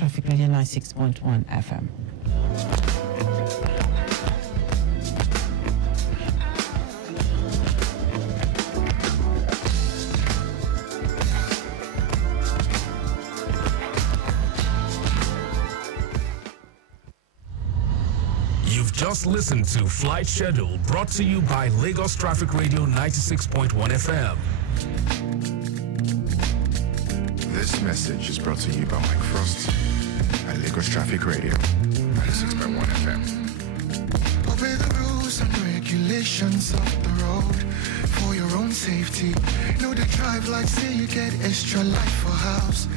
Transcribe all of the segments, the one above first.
Traffic Radio 96.1 FM. You've just listened to Flight Schedule, brought to you by Lagos Traffic Radio 96.1 FM. This message is brought to you by Mike Frost at Lagos Traffic Radio 96.1 FM. Obey the rules and regulations of the road for your own safety. Know the drive like say you get extra life for house.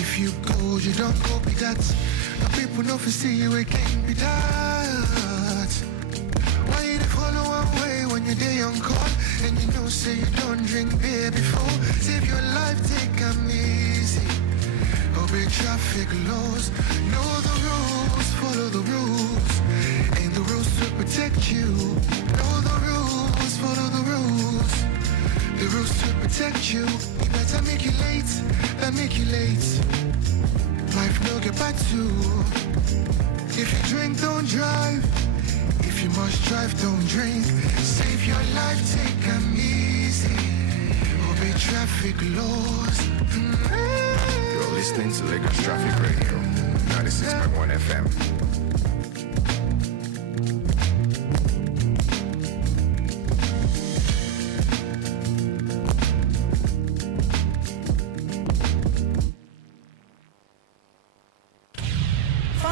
If you go, you don't go be that. The people know for see you again be that. Why you follow one way when you're day on call and you know say you don't drink beer before? Save your life, take them easy. Obey traffic laws. Know the rules, follow the rules. And the rules to protect you. Know the rules, follow the rules. The rules to protect you. You better make you late, than make you late. Life no get back to. If you drink, don't drive. If you must drive, don't drink. Save your life, take them easy. Obey traffic laws. You're listening to Lagos Traffic Radio 96.1 FM.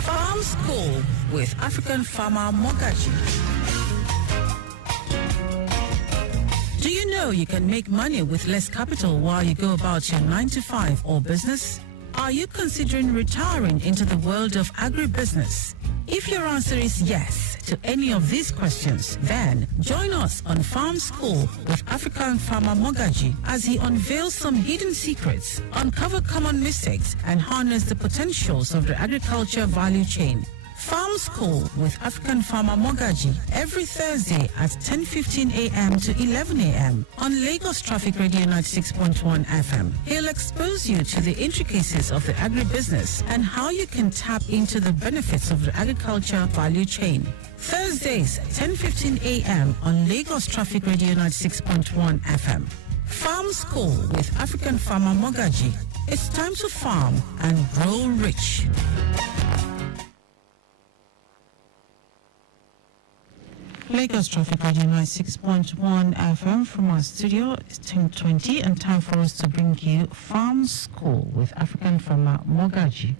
Farm School with African farmer Mogaji. Do you know you can make money with less capital while you go about your 9 to 5 or business? Are you considering retiring into the world of agribusiness? If your answer is yes to any of these questions, then join us on Farm School with African farmer Mogaji as he unveils some hidden secrets, uncover common mistakes, and harness the potentials of the agriculture value chain. Farm School with African farmer Mogaji every Thursday at 10:15 a.m. to 11 a.m. on Lagos Traffic Radio 96.1 FM. He'll expose you to the intricacies of the agribusiness and how you can tap into the benefits of the agriculture value chain. Thursdays, 10:15 a.m. on Lagos Traffic Radio 96.1 FM. Farm School with African farmer Mogaji. It's time to farm and grow rich. Lagos Traffic Radio 96.1 FM from our studio. It's 10:20 and time for us to bring you Farm School with African farmer Mogaji.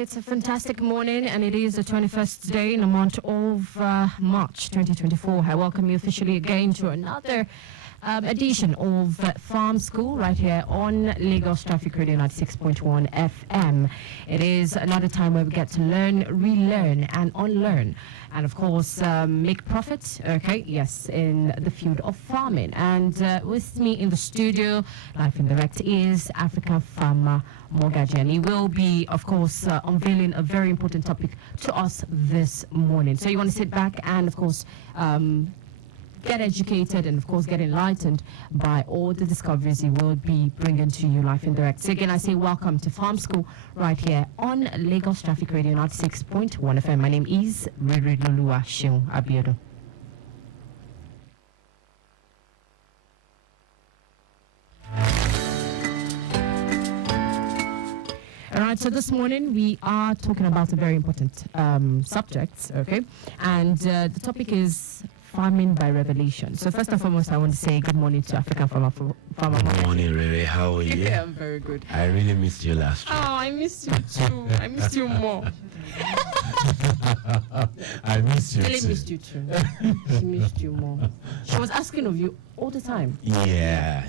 It's a fantastic morning, and it is the 21st day in the month of March 2024. I welcome you officially again to another edition of Farm School right here on Lagos Traffic Radio 96.1 FM. It is another time where we get to learn, relearn, and unlearn, and of course make profits. Okay, yes, in the field of farming. And with me in the studio, live and direct, is African farmer Mogaji, and he will be, of course, unveiling a very important topic to us this morning. So you want to sit back and, of course, get educated and, of course, get enlightened by all the discoveries he will be bringing to you live and direct. So again, I say welcome to Farm School right here on Lagos Traffic Radio 96.1 FM. My name is Riri Lolua Sheung Abiodun. All right, so this morning we are talking about a very important subject, okay? And the topic is farming by revelation. So first and foremost, I want to say good morning to African Farmer. Good morning, Rere. How are you? Yeah, I'm very good. I really missed you last week. Oh, I missed you too. I missed you more. I missed you Really too. missed you too. She missed you more. She was asking of you all the time. Yeah.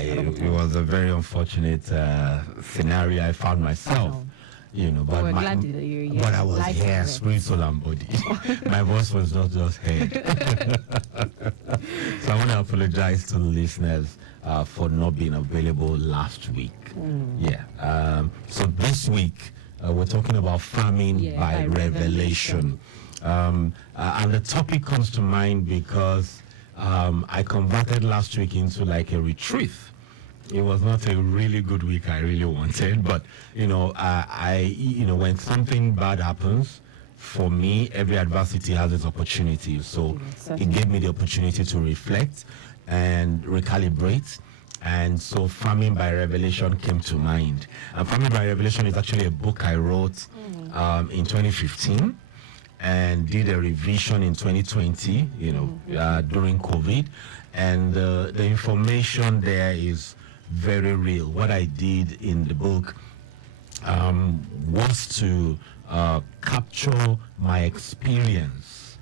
It was a very unfortunate scenario I found myself. But we're glad that you're here. But I was Life here, is spirit, soul, and body. My voice was not just head. So I want to apologize to the listeners for not being available last week. So this week we're talking about farming by revelation. And the topic comes to mind because I converted last week into like a retreat. It was not a really good week I really wanted, but when something bad happens, for me, every adversity has its opportunity. So it gave me the opportunity to reflect and recalibrate. And so Farming by Revelation came to mind. And Farming by Revelation is actually a book I wrote in 2015 and did a revision in 2020, during COVID. And the information there is very real. What I did in the book was to capture my experience,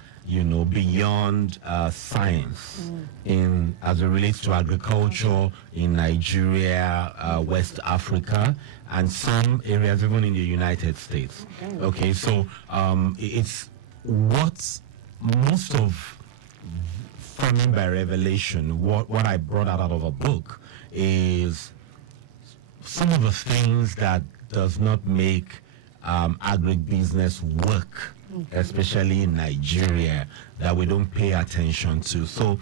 beyond science as it relates to agriculture in Nigeria, West Africa, and some areas even in the United States. Okay, so it's what most of Farming by Revelation, what I brought out of a book is some of the things that does not make agribusiness work, especially in Nigeria, that we don't pay attention to. So,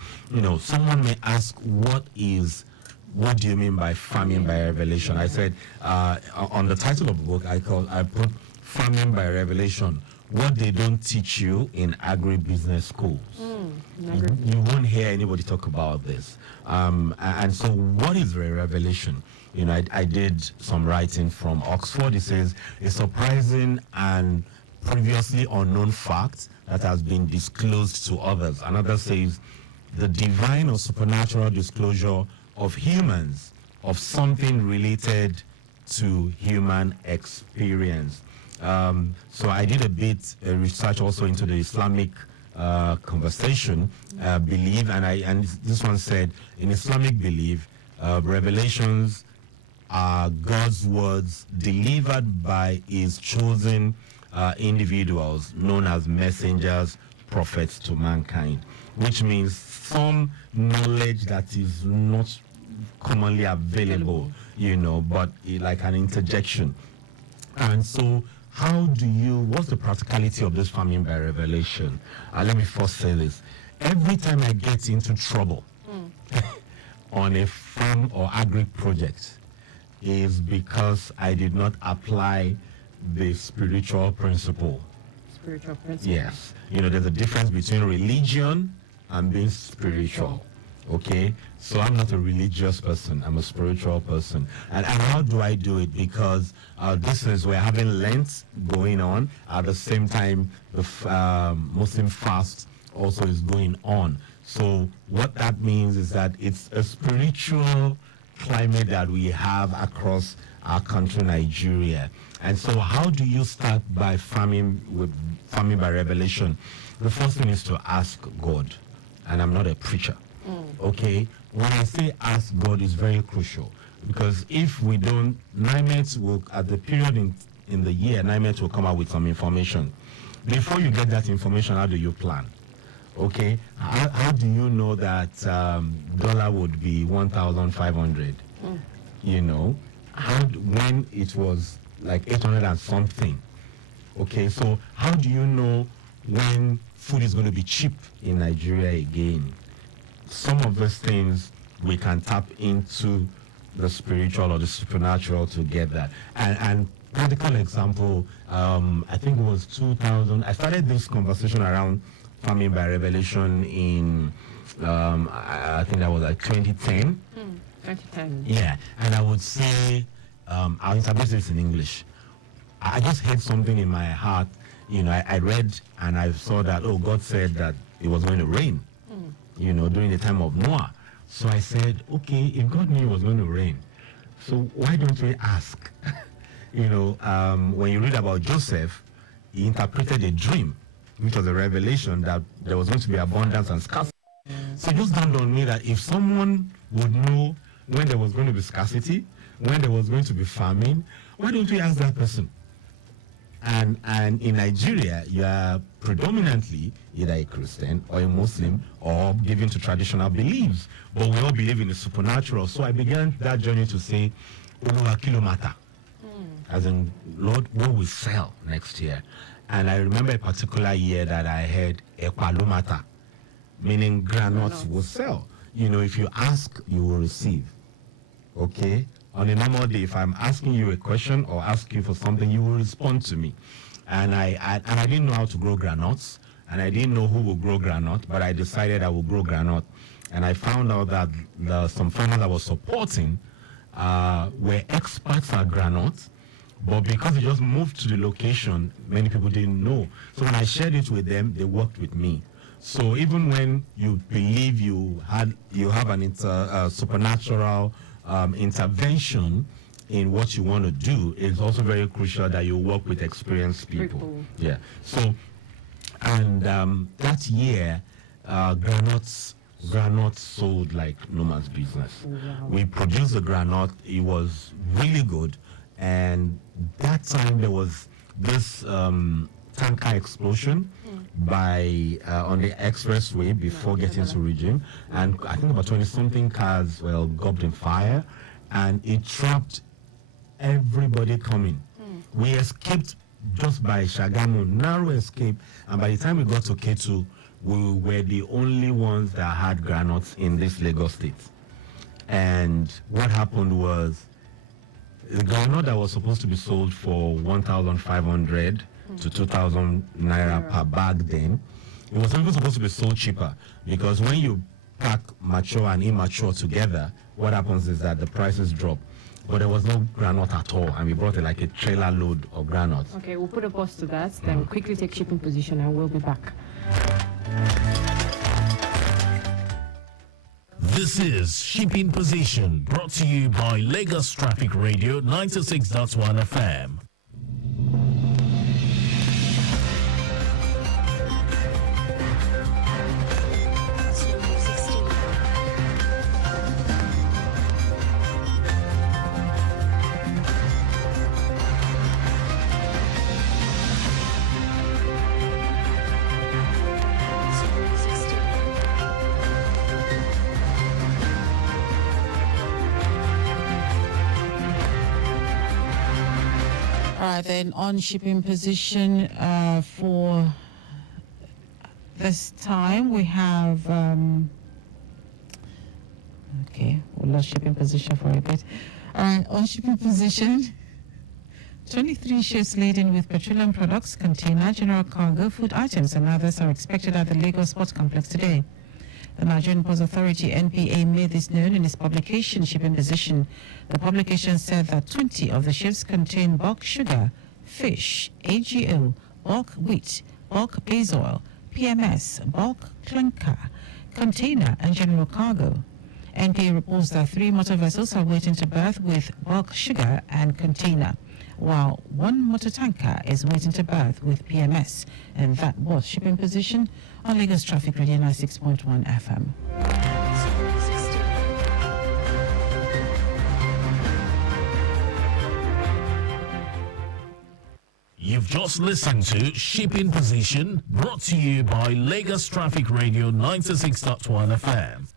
someone may ask, what do you mean by Farming by Revelation? I said, on the title of the book, I put Farming by Revelation, what they don't teach you in agribusiness schools. You won't hear anybody talk about this. And so what is a revelation? I did some writing from Oxford. It says, a surprising and previously unknown fact that has been disclosed to others. Another says, the divine or supernatural disclosure of humans of something related to human experience. So I did a bit research also into the Islamic conversation, belief, and this one said, in Islamic belief, revelations are God's words delivered by his chosen individuals known as messengers, prophets to mankind, which means some knowledge that is not commonly available, but like an interjection. And so what's the practicality of this Farming by Revelation? Let me first say this. Every time I get into trouble on a farm or agri project is because I did not apply the spiritual principle. Spiritual principle? Yes. There's a difference between religion and being spiritual. Okay, so I'm not a religious person, I'm a spiritual person. And how do I do it? Because we're having Lent going on. At the same time, the Muslim fast also is going on. So what that means is that it's a spiritual climate that we have across our country, Nigeria. And so how do you start by farming by revelation? The first thing is to ask God. And I'm not a preacher. Okay, when I say ask God, is very crucial, because if we don't, NIMET will, at the period in the year, NIMET will come out with some information. Before you get that information, how do you plan? Okay, how do you know that dollar would be 1,500? When it was like 800 and something? Okay, so how do you know when food is going to be cheap in Nigeria again? Some of those things we can tap into the spiritual or the supernatural to get that. And practical example, I think it was 2000. I started this conversation around Farming by Revelation in, I think that was like 2010. 2010. Yeah, and I would say, I'll interpret this in English. I just had something in my heart. I read and I saw that, God said that it was going to rain during the time of Noah. So I said, okay, if God knew it was going to rain, so why don't we ask? When you read about Joseph, he interpreted a dream, which was a revelation that there was going to be abundance and scarcity. So it just dawned on me that if someone would know when there was going to be scarcity, when there was going to be famine, why don't we ask that person? And in Nigeria, you are predominantly either a Christian or a Muslim or given to traditional beliefs, but we all believe in the supernatural. So I began that journey to say, Oluwa kilomata, as in, Lord, what will sell next year? And I remember a particular year that I heard equalomata, meaning granules will sell. If you ask, you will receive. Okay? On a normal day, if I'm asking you a question or ask you for something, you will respond to me. And I didn't know how to grow granules, and I didn't know who will grow granite, but I decided I will grow granite. And I found out that some farmers I was supporting were experts at granite, but because they just moved to the location, many people didn't know. So when I shared it with them, they worked with me. So even when you believe you have an supernatural intervention in what you want to do, it's also very crucial that you work with experienced people. Yeah. So, and that year, granite sold like no man's business. Wow. We produced the granite. It was really good. And that time there was this tanker explosion on the expressway before getting to Regime, and I think about 20-something cars were gobbled in fire, and it trapped everybody coming. We escaped just by Shagamu, narrow escape, and by the time we got to Ketu, we were the only ones that had granites in this Lagos state. And what happened was, the granite that was supposed to be sold for 1,500 to 2,000 naira per bag then, it was even supposed to be sold cheaper, because when you pack mature and immature together, what happens is that the prices drop. But there was no granite at all, and we brought like a trailer load of granite. Okay, we'll put a pause to that, then we'll quickly take shipping position and we'll be back. This is Shipping Position, brought to you by Lagos Traffic Radio 96.1 FM. Then on shipping position for this time we have okay, we lost shipping position for a bit. On shipping position, 23 ships laden with petroleum products, container, general cargo, food items and others are expected at the Lagos Port Complex today. The Nigerian Ports Authority (NPA) made this known in its publication Shipping Position. The publication said that 20 of the ships contain bulk sugar, fish, AGO, bulk wheat, bulk base oil, PMS, bulk clinker, container and general cargo. NPA reports that 3 motor vessels are waiting to berth with bulk sugar and container, while 1 motor tanker is waiting to berth with PMS. And that was Shipping Position on Lagos Traffic Radio 96.1 FM. You've just listened to Shipping Position, brought to you by Lagos Traffic Radio 96.1 FM.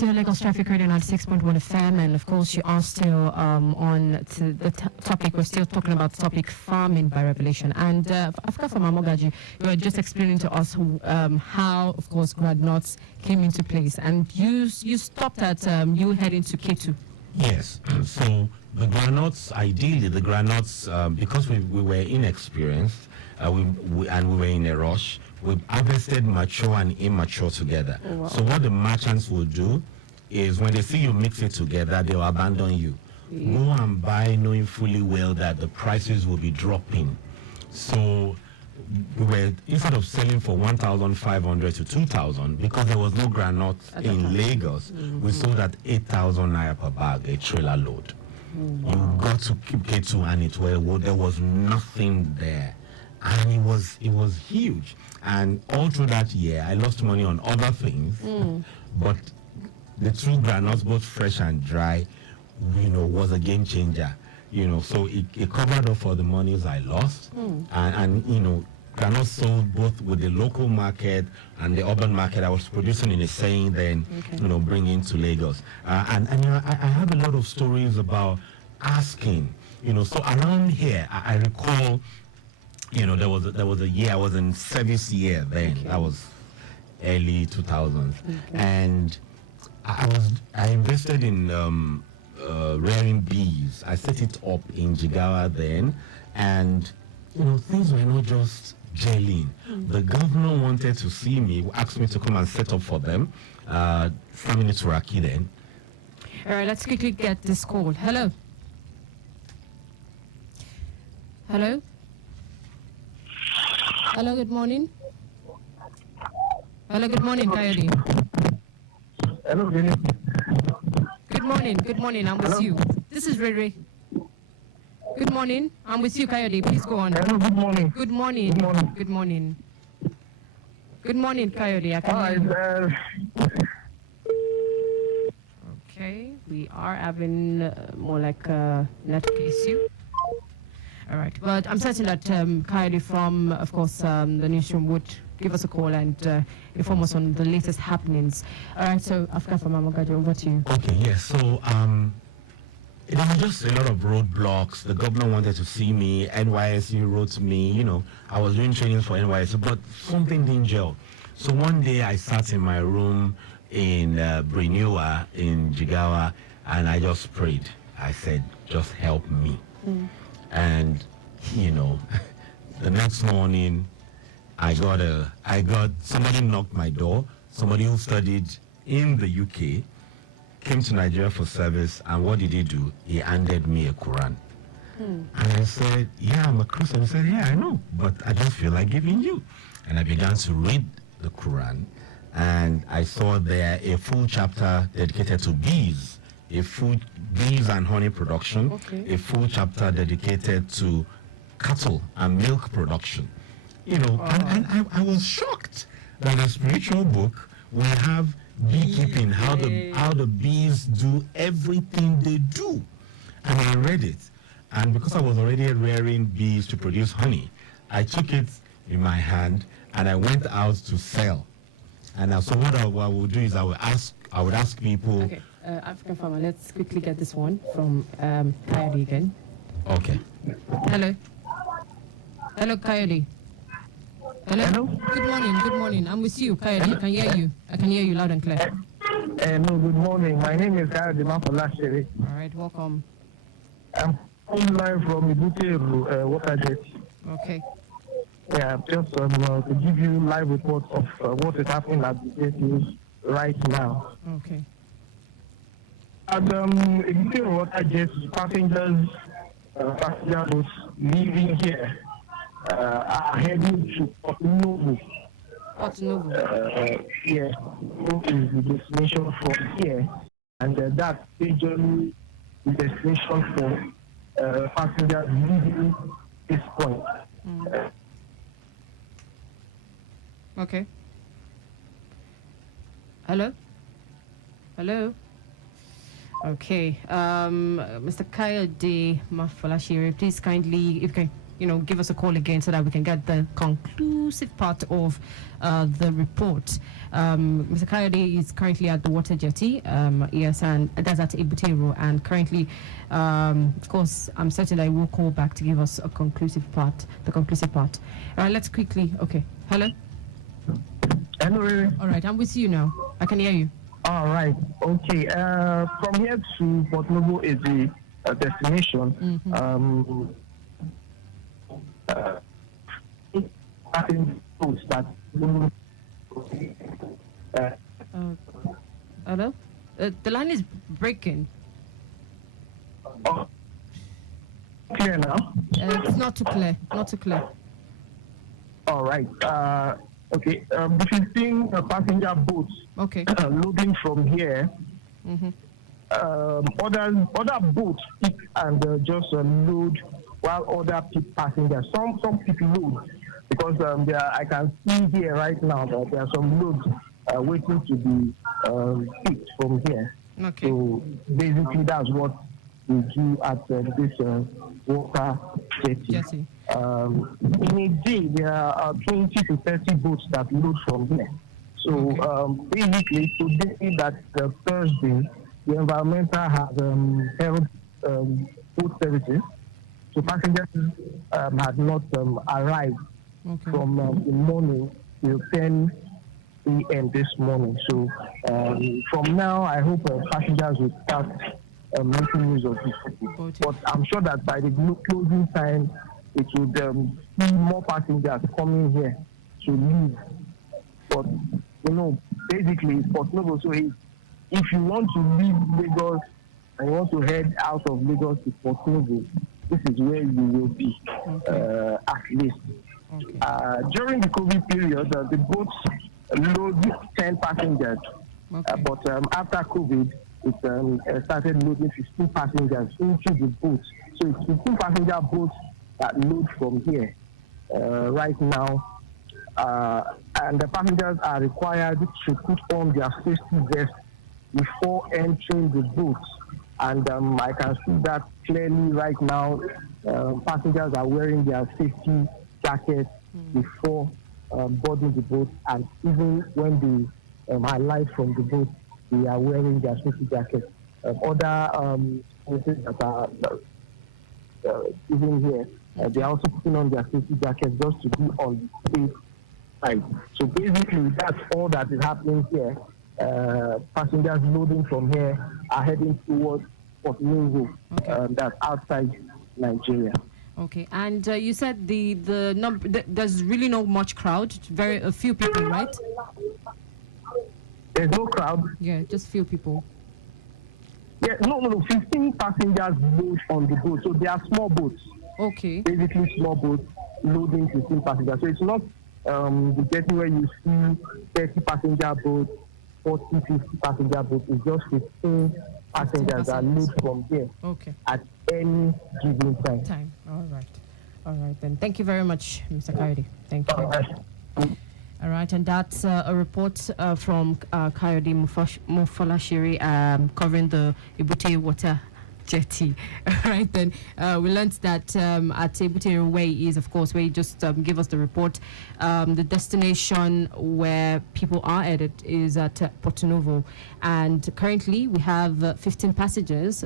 still Lagos Traffic Radio 96.1 FM, and of course you are still on to the topic. We're still talking about the topic farming by revelation. And Africa from Mogaji, you were just explaining to us how, of course, groundnuts came into place, and you stopped at you heading to K2. Yes. So the groundnuts, ideally, because we were inexperienced, we were in a rush. We harvested mature and immature together. Oh, wow. So what the merchants will do is when they see you mix it together, they will abandon you. Yeah. Go and buy knowing fully well that the prices will be dropping. So we were, instead of selling for 1,500 to 2,000, because there was no groundnut in Lagos, we sold at 8,000 naira per bag, a trailer load. You got to keep K2 and there was nothing there. And it was huge. And all through that year, I lost money on other things. But the true granules, both fresh and dry, was a game changer. So it covered up for the monies I lost. And granules sold both with the local market and the urban market. I was producing in a saying then, bringing to Lagos. And I have a lot of stories about asking. So around here, I recall. There was a year I was in service year then. Okay. That was early 2000s, and I invested in rearing bees. I set it up in Jigawa then, and things were not just gelling. The governor wanted to see me, asked me to come and set up for them. 5 minutes Raki then. All right, let's quickly get this call. Hello. Hello. Hello, good morning. Hello, good morning, Coyote. Hello, Vinny. Good morning, I'm with you. This is Ray Ray. Good morning, I'm with you, Coyote. Please go on. Hello, good morning. Good morning. Good morning. Good morning. Good morning, Coyote. I can hear you. Okay, we are having more like a network issue. All right, but I'm certain that Coyote from, of course, the newsroom would give us a call and inform us on the latest happenings. All right, so Africa from Mogaji, over to you. Okay, yes. So there were just a lot of roadblocks. The governor wanted to see me. NYSC wrote to me. I was doing training for NYSC, but something didn't gel. So one day I sat in my room in Briniwa in Jigawa, and I just prayed. I said, just help me. And the next morning I got somebody knocked my door. Somebody who studied in the UK came to Nigeria for service, and what did he do? He handed me a Quran. And I said, yeah, I'm a Christian. He said, yeah, I know, but I just feel like giving you. And I began to read the Quran, and I saw there a full chapter dedicated to bees. Bees and honey production, a full chapter dedicated to cattle and milk production. And I was shocked that a spiritual book will have beekeeping, how the bees do everything they do. And I read it, and because I was already rearing bees to produce honey, I took it in my hand and I went out to sell. And so what I would do is I would ask people. Okay. African farmer, let's quickly get this one from Coyote again. Okay. Hello. Hello, Coyote. Hello. Good morning. I'm with you, Coyote. I can hear you. I can hear you loud and clear. Hello, good morning. My name is Coyote Mafalashiri. All right, welcome. I'm calling live from Ibute Waterjet. Okay. Yeah, just to give you live reports of what is happening at the gate right now. Okay. At Ibute Waterjet, passenger boats leaving here are heading to Port Novo. Port Novo. Yeah, what is the destination from here, and that's majorly the destination for passengers leaving this point. Okay. Hello? Okay. Mr. Kyle D. Mafalashiri, please kindly, if you can give us a call again so that we can get the conclusive part of the report. Mr. Kayode is currently at the water jetty, yes, and that's at Ebutero, and currently, of course, I'm certain I will call back to give us the conclusive part. All right, let's quickly, okay. Hello? Hello. All right, I'm with you now. I can hear you. All right. Okay. From here to Port Novo is the destination. I think that. Hello? The line is breaking. Clear now? It's not too clear. Not too clear. All right. Okay. The 15 passenger boats. Okay. Loading from here. Other boats pick and just load, while other passengers. Some people load because I can see here right now that there are some loads waiting to be picked from here. Okay. So basically, that's what we do at this water jetty. In a day, there are 20 to 30 boats that load from here. So basically, today, that's Thursday, the environmental has held boat services. So passengers had not arrived from the morning till 10 a.m. this morning. So from now, I hope passengers will start making use of this. But I'm sure that by the closing time, it would see more passengers coming here to leave. But, basically, Port Novo, so if you want to leave Lagos and you want to head out of Lagos to Port Novo, this is where you will be, at least. During the COVID period, the boats load 10 passengers. But after COVID, it started loading 15 passengers into the boats. So it's 15 passenger boats that load from here right now. And the passengers are required to put on their safety vest before entering the boats. And I can see that clearly right now. Passengers are wearing their safety jackets before boarding the boat, and even when they alight from the boat, they are wearing their safety jackets. Other places that are even here, they are also putting on their safety jackets just to be on the safe side. So basically, that's all that is happening here. Passengers loading from here are heading towards Port Novo, that's outside Nigeria. Okay, and you said the number, there's really not much crowd, a few people, right? There's no crowd. Yeah, just few people. Yeah, no. 15 passengers load on the boat, so they are small boats. Okay. Basically, small boats loading 15 passengers. So it's not the jetty where you see 30 passenger boats, 40, 50 passenger boats. It's just 15 passengers that load from there. Okay. At any given time. All right then. Thank you very much, Mr. Kayode. Thank you. All right, and that's a report from Kayode Mofolashiri covering the Ebute water jetty. All right, then we learned that at Ebute Way is, of course, where you just give us the report. The destination where people are headed is at Porto Novo, and currently we have 15 passengers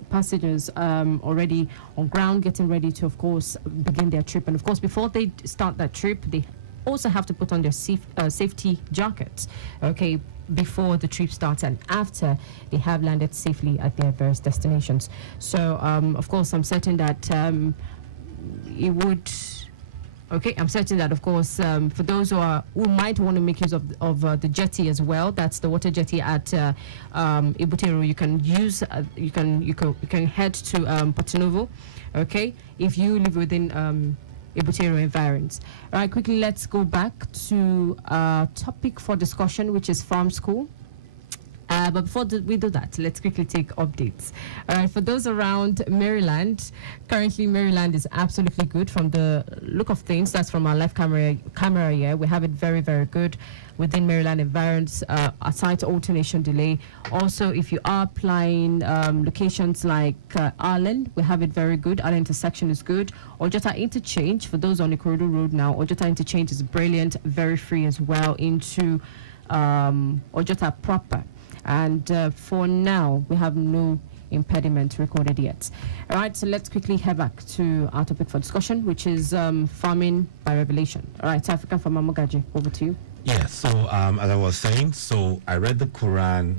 already on ground, getting ready to, of course, begin their trip. And of course, before they start that trip, they also have to put on their safety jackets, okay, before the trip starts and after they have landed safely at their various destinations. So, of course, I'm certain that it would... Okay, I'm certain that, of course, for those who might want to make use of the jetty as well, that's the water jetty at Ebutero. You can use, you can head to Porto Novo, okay, if you live within Ebutero environs. All right, quickly, let's go back to topic for discussion, which is farm school. But before we do that, let's quickly take updates. All right, for those around Maryland, currently Maryland is absolutely good from the look of things. That's from our live camera here. We have it very, very good within Maryland environs, aside alternation delay. Also, if you are applying locations like Arlen, we have it very good. Arlen intersection is good. Ojota interchange, for those on the Ikorodu Road now, Ojota interchange is brilliant, very free as well into Ojota proper. And for now, we have no impediment recorded yet. All right, so let's quickly head back to our topic for discussion, which is farming by revelation. All right, South African farmer Mogaji, over to you. Yeah, so as I was saying, so I read the Quran,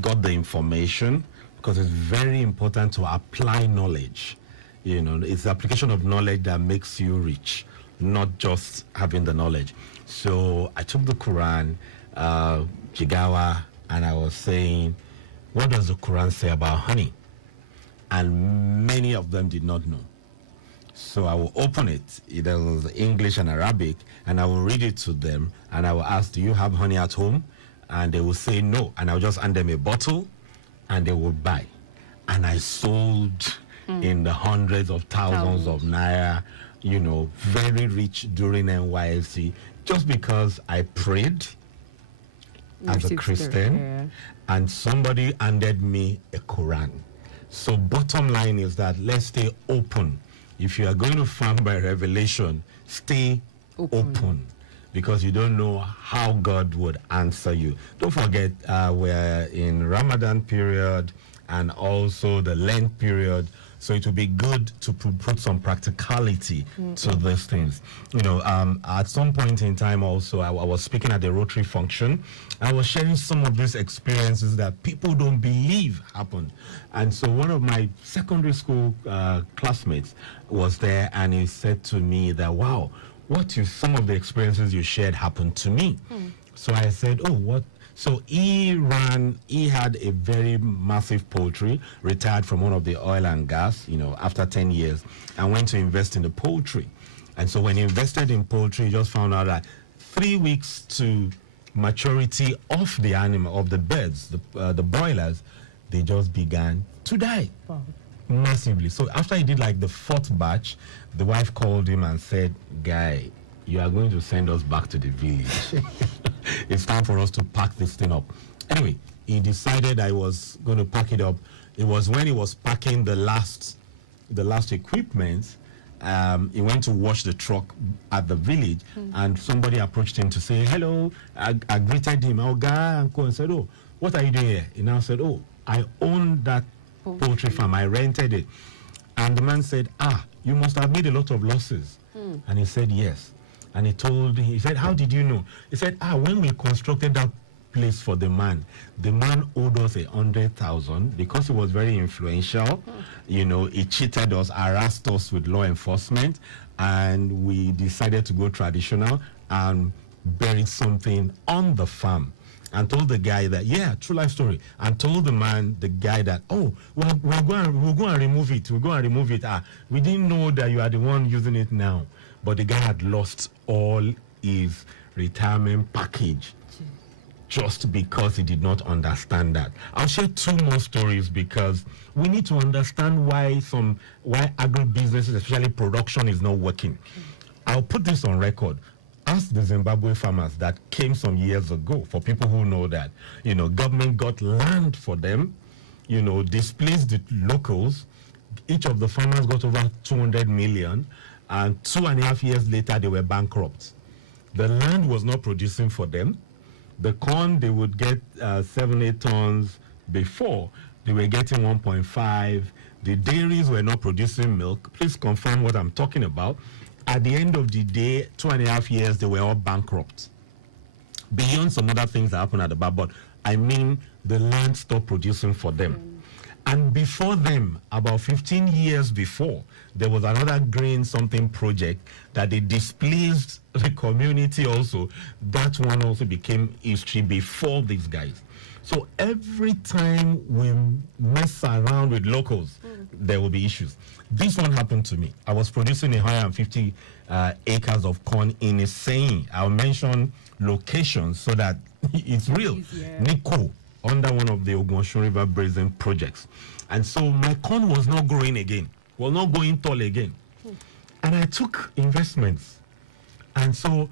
got the information, because it's very important to apply knowledge. You know, it's the application of knowledge that makes you rich, not just having the knowledge. So I took the Quran, Jigawa, and I was saying, what does the Quran say about honey? And many of them did not know. So I will open it, there was English and Arabic, and I will read it to them, and I will ask, do you have honey at home? And they will say no, and I'll just hand them a bottle, and they will buy. And I sold in the hundreds of thousands of naira, you know, very rich during NYSC, just because I prayed as a Christian, and somebody handed me a Quran. So bottom line is that let's stay open. If you are going to farm by revelation, stay open, because you don't know how God would answer you. Don't forget, we're in Ramadan period and also the Lent period, so it will be good to put some practicality to these things. You know, at some point in time also, I was speaking at the Rotary function. I was sharing some of these experiences that people don't believe happened. And so one of my secondary school classmates was there, and he said to me that, wow, some of the experiences you shared happened to me. So I said, oh, what? So he had a very massive poultry, retired from one of the oil and gas, you know, after 10 years, and went to invest in the poultry. And so when he invested in poultry, he just found out that 3 weeks to maturity of the animal, of the birds, the broilers, they just began to die. Wow. Massively. So after he did like the 4th batch, the wife called him and said, guy, you are going to send us back to the village. It's time for us to pack this thing up. Anyway, he decided I was going to pack it up. It was when he was packing the last equipment, he went to wash the truck at the village, and somebody approached him to say, hello. I greeted him, uncle, and said, oh, what are you doing here? He now said, oh, I own that poultry farm. I rented it. And the man said, you must have made a lot of losses. And he said, yes. And he said, how did you know? He said, when we constructed that place for the man owed us 100,000 because he was very influential. You know, he cheated us, harassed us with law enforcement, and we decided to go traditional and bury something on the farm. And told the guy that, true life story, and told the guy that, oh, we'll go and remove it. We'll go and remove it. We didn't know that you are the one using it now. But the guy had lost all his retirement package just because he did not understand that. I'll share 2 more stories because we need to understand why agribusinesses, especially production, is not working. I'll put this on record. Ask the Zimbabwe farmers that came some years ago, for people who know that, you know, government got land for them, you know, displaced the locals. Each of the farmers got over 200 million. And 2.5 years later, they were bankrupt. The land was not producing for them. The corn, they would get 7-8 tons before. They were getting 1.5. The dairies were not producing milk. Please confirm what I'm talking about. At the end of the day, 2.5 years, they were all bankrupt. Beyond some other things that happened at the back, but I mean, the land stopped producing for them. And before them, about 15 years before, there was another grain something project that they displaced the community also. That one also became history before these guys. So every time we mess around with locals, there will be issues. This one happened to me. I was producing 150 acres of corn in a saying. I'll mention locations so that it's real. Nico under one of the Ogunshun River Basin projects. And so my corn was not growing again, was not going tall again. And I took investments. And so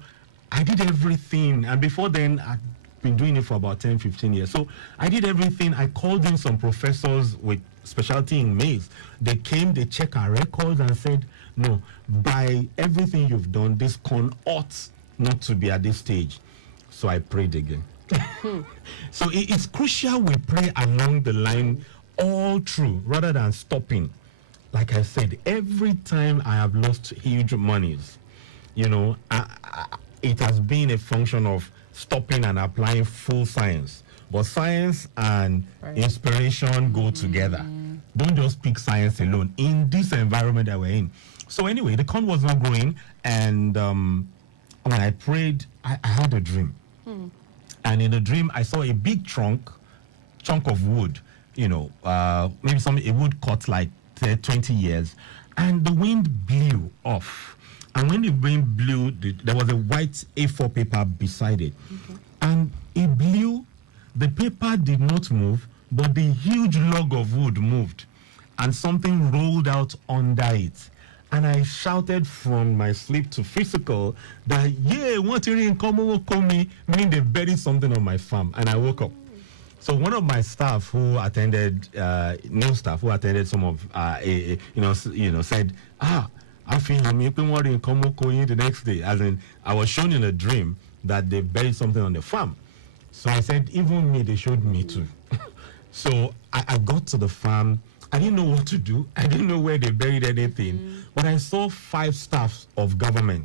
I did everything. And before then, I'd been doing it for about 10, 15 years. So I did everything. I called in some professors with specialty in maize. They came, they checked our records and said, no, by everything you've done, this corn ought not to be at this stage. So I prayed again. So it's crucial we pray along the line all through rather than stopping. Like I said, every time I have lost huge monies, you know, it has been a function of stopping and applying full science. But science and inspiration go together. Don't just pick science alone in this environment that we're in. So anyway, the corn was not growing, and when I prayed, I had a dream. And in the dream, I saw a big chunk of wood, you know, maybe a wood cut like 20 years, and the wind blew off. And when the wind blew, there was a white A4 paper beside it. And it blew. The paper did not move, but the huge log of wood moved, and something rolled out under it. And I shouted from my sleep to physical that, yeah, what you in common call me, meaning they buried something on my farm. And I woke up. So one of my staff who attended, new staff who attended some of, said, I feel I'm in common calling the next day. As in, I was shown in a dream that they buried something on the farm. So I said, even me, they showed me too. So I got to the farm. I didn't know what to do. I didn't know where they buried anything. But I saw 5 staffs of government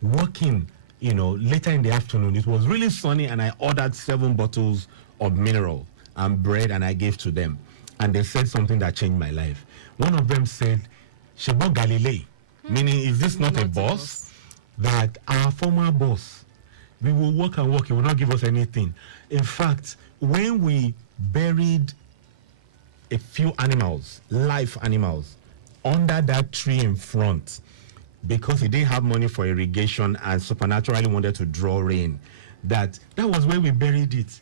working, you know, later in the afternoon. It was really sunny, and I ordered 7 bottles of mineral and bread, and I gave to them. And they said something that changed my life. One of them said, Shebo Galilei, meaning, is this not a boss? That our former boss, we will work and work, he will not give us anything. In fact, when we buried a few animals, live animals, under that tree in front, because he didn't have money for irrigation and supernaturally wanted to draw rain, that was where we buried it.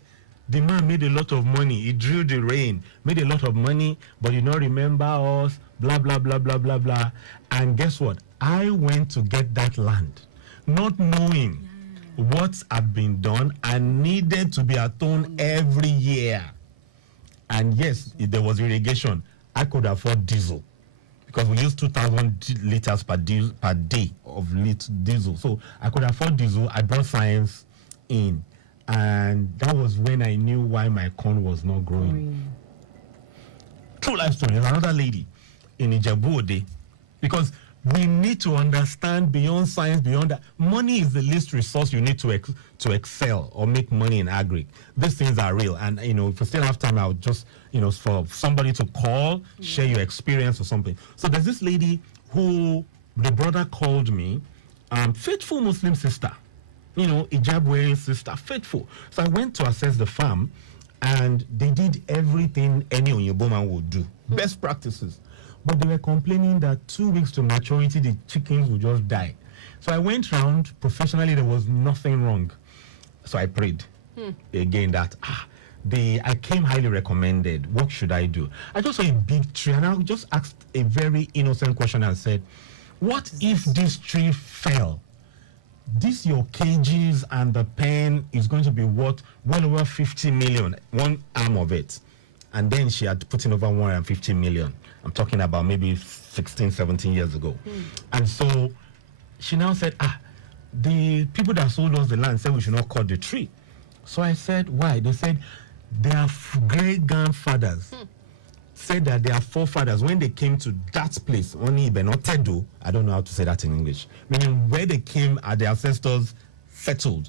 The man made a lot of money. He drew the rain, made a lot of money, but you don't remember us, blah, blah, blah, blah, blah, blah. And guess what? I went to get that land, not knowing what had been done and needed to be atoned every year. And yes, if there was irrigation, I could afford diesel, because we use 2,000 liters per day of diesel. So I could afford diesel. I brought science in. And that was when I knew why my corn was not growing. True life story. There's another lady in Ijebu-Ode, because we need to understand beyond science, beyond that. Money is the least resource you need to excel or make money in agri. These things are real. And, you know, if we still have time, I would just, you know, for somebody to call, share your experience or something. So there's this lady who the brother called me, faithful Muslim sister. You know, hijab wearing sister, faithful. So I went to assess the farm, and they did everything any Oyinbo man would do. Best practices. But they were complaining that 2 weeks to maturity, the chickens would just die. So I went round. Professionally, there was nothing wrong. So I prayed again that, I came highly recommended. What should I do? I just saw a big tree, and I just asked a very innocent question and said, what if this tree fell? This your cages and the pen is going to be worth well over 50 million, one arm of it. And then she had put in over 150 million. I'm talking about maybe 16, 17 years ago. And so she now said, the people that sold us the land said we should not cut the tree. So I said, why? They said their great-grandfathers said that their forefathers, when they came to that place, only Benotedo, I don't know how to say that in English, meaning where they came, the ancestors settled,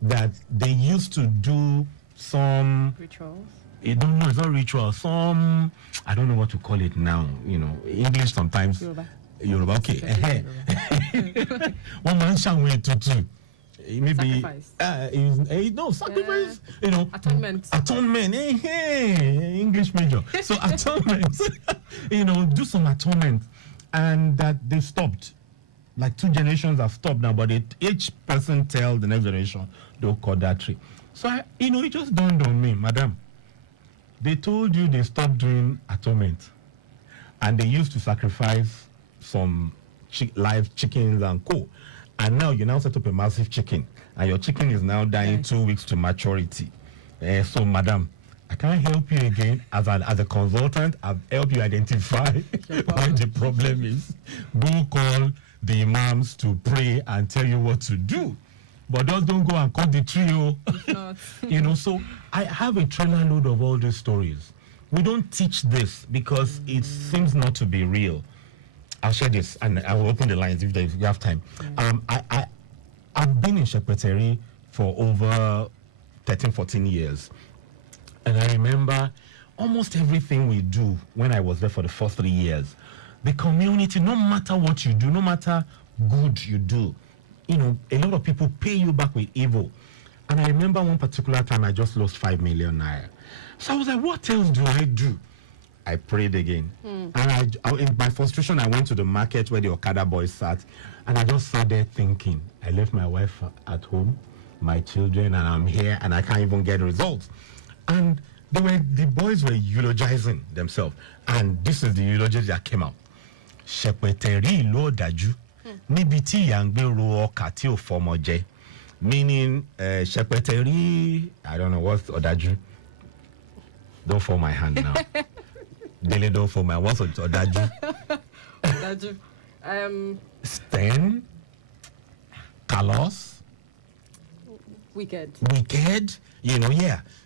that they used to do some Rituals? I don't know, it's not ritual, some, I don't know what to call it now, you know, English sometimes. Yoruba, okay. One man shall wait to two. Maybe sacrifice. No, sacrifice. You know, atonement. English major. So atonement. You know, do some atonement, and that they stopped. Like 2 generations have stopped now, but each person tell the next generation they'll cut that tree. So it just dawned on me, madam, they told you they stopped doing atonement, and they used to sacrifice some live chickens and co. And now you now set up a massive chicken, and your chicken is now dying 2 weeks to maturity. So, madam, I can't help you again. As a consultant, I've helped you identify what the problem is. Go call the imams to pray and tell you what to do. But just don't go and cut the tree. So I have a trailer load of all these stories. We don't teach this because it seems not to be real. I'll share this and I will open the lines if you have time. I've been in Secretary for over 13, 14 years. And I remember almost everything we do when I was there for the first 3 years. The community, no matter what you do, no matter good you do, a lot of people pay you back with evil. And I remember one particular time I just lost 5 million naira. So I was like, what else do I do? I prayed again. And in my frustration, I went to the market where the Okada boys sat, and I just sat there thinking, I left my wife at home, my children, and I'm here, and I can't even get results. And the boys were eulogizing themselves. And this is the eulogy that came out. Shepeteri lo daju. Nibiti yangbe ro okati o fomoje. Meaning, Shepeteri, I don't know what's odaju. Don't fall my hand now. Daily don't fall my, what's odaju? Odaju. Stern. Callous. Wicked.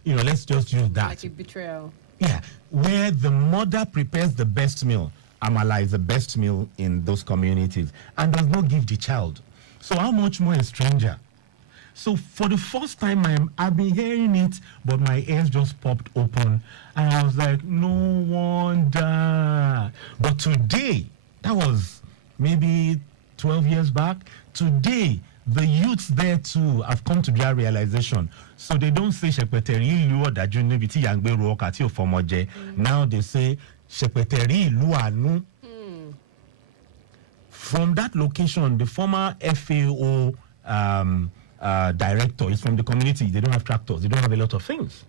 Let's just use that. Like a betrayal. Yeah, where the mother prepares the best meal. Amala is the best meal in those communities and does not give the child. So how much more a stranger? So for the first time, I've been hearing it, but my ears just popped open. And I was like, no wonder. But today, that was maybe 12 years back. Today, the youths there too have come to their realization. So they don't say Shepeteri Luo Dajun Nibiti Yangbe Ruokati Ofomoje. Now they say Shepeteri Luanu. From that location, the former FAO director is from the community. They don't have tractors. They don't have a lot of things.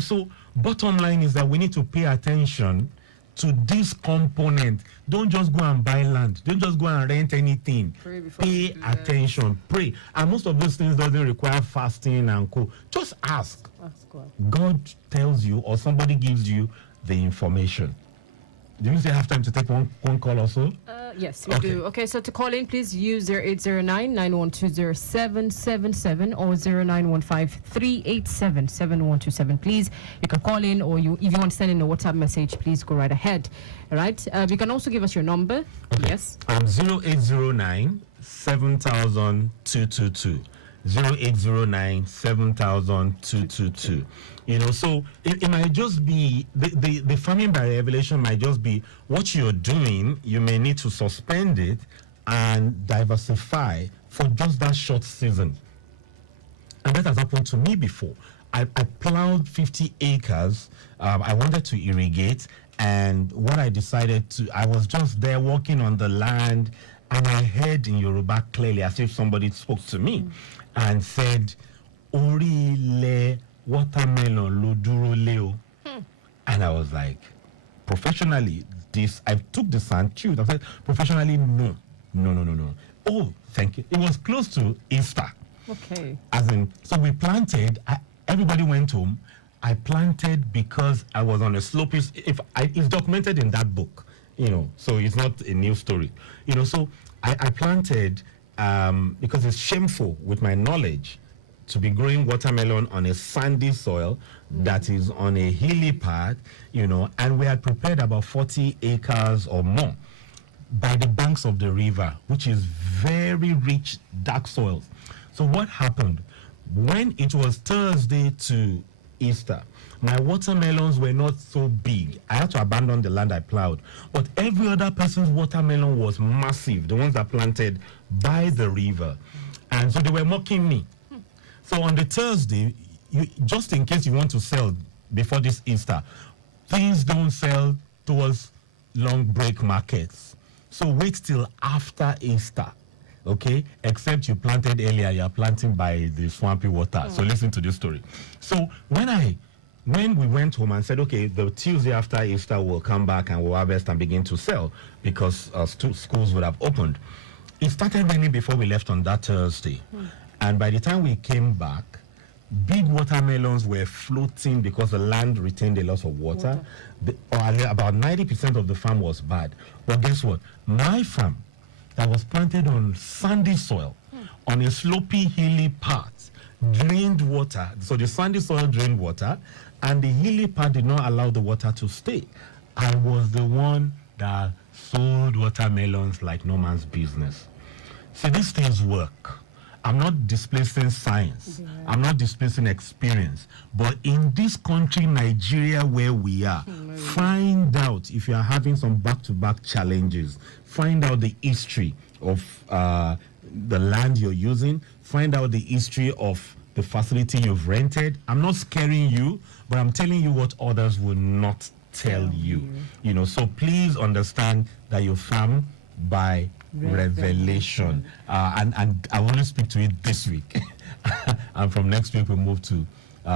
So bottom line is that we need to pay attention to this component. Don't just go and buy land. Don't just go and rent anything. Pay attention. Pray. And most of those things doesn't require fasting and co. Just ask. God tells you or somebody gives you the information. Do you still have time to take one call also? Yes, we do. Okay, so to call in, please use 0809-9120-777 or 0915-387-7127. Please, you can call in, or if you want to send in a WhatsApp message, please go right ahead. All right. You can also give us your number. Okay. Yes. 0809 7222. 0809 7222. So it might just be the farming by revelation might just be what you're doing. You may need to suspend it and diversify for just that short season. And that has happened to me before. I plowed 50 acres. I wanted to irrigate, and what I decided to, I was just there working on the land, and I heard in Yoruba clearly as if somebody spoke to me and said, Ori le watermelon lo duro leo. And I was like, professionally, I took the sand, chewed. I said, professionally, no. Oh, thank you. It was close to Easter. Okay. So we planted, everybody went home. I planted because I was on a slope. It's documented in that book, so it's not a new story. So I planted because it's shameful with my knowledge to be growing watermelon on a sandy soil that is on a hilly path, and we had prepared about 40 acres or more by the banks of the river, which is very rich, dark soils. So what happened? When it was Thursday to Easter, my watermelons were not so big. I had to abandon the land I plowed. But every other person's watermelon was massive, the ones that planted by the river. And so they were mocking me. So on the Thursday, just in case you want to sell before this Easter, things don't sell towards long break markets. So wait till after Easter, okay? Except you planted earlier, you are planting by the swampy water. So listen to this story. So when I when we went home and said, okay, the Tuesday after Easter we'll come back and we'll harvest and begin to sell because schools would have opened. It started raining before we left on that Thursday. And by the time we came back, big watermelons were floating because the land retained a lot of water. About 90% of the farm was bad. But guess what? My farm that was planted on sandy soil, on a slopey, hilly path, drained water. So the sandy soil drained water, and the hilly part did not allow the water to stay. I was the one that sold watermelons like no man's business. See, these things work. I'm not displacing science. Yeah. I'm not displacing experience. But in this country, Nigeria, where we are, find out if you are having some back-to-back challenges. Find out the history of the land you're using. Find out the history of the facility you've rented. I'm not scaring you, but I'm telling you what others will not tell you. You know, so please understand that you farm by revelation. And I want to speak to it this week. And from next week, we'll move to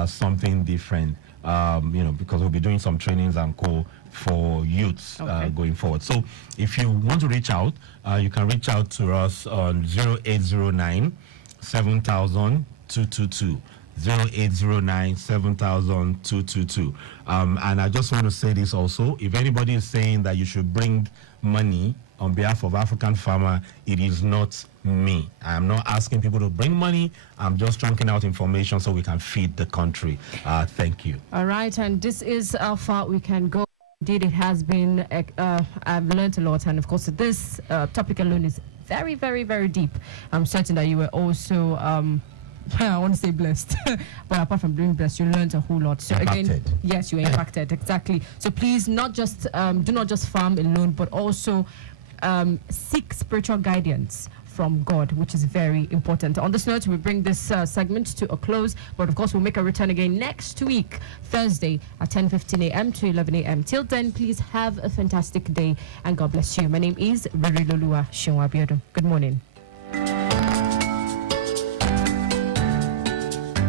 something different, you know, because we'll be doing some trainings and co for youths going forward. So if you want to reach out, you can reach out to us on 0809 7000 222. 0809 7000 222. And I just want to say this also. If anybody is saying that you should bring money on behalf of African farmer, it is not me. I'm not asking people to bring money. I'm just trunking out information so we can feed the country. Thank you. All right, and this is how far we can go. Indeed, it has been, I've learned a lot, and of course this topic alone is very, very, very deep. I'm certain that you were also I want to say blessed, but apart from being blessed, you learned a whole lot. So impacted. Again, yes, you were impacted, exactly. So please, do not just farm alone, but also seek spiritual guidance from God, which is very important. On this note, we bring this segment to a close, but of course we'll make a return again next week, Thursday at 10:15 a.m. to 11 a.m. Till then, please have a fantastic day and God bless you. My name is Berilolua Shonwabiodun. Good morning.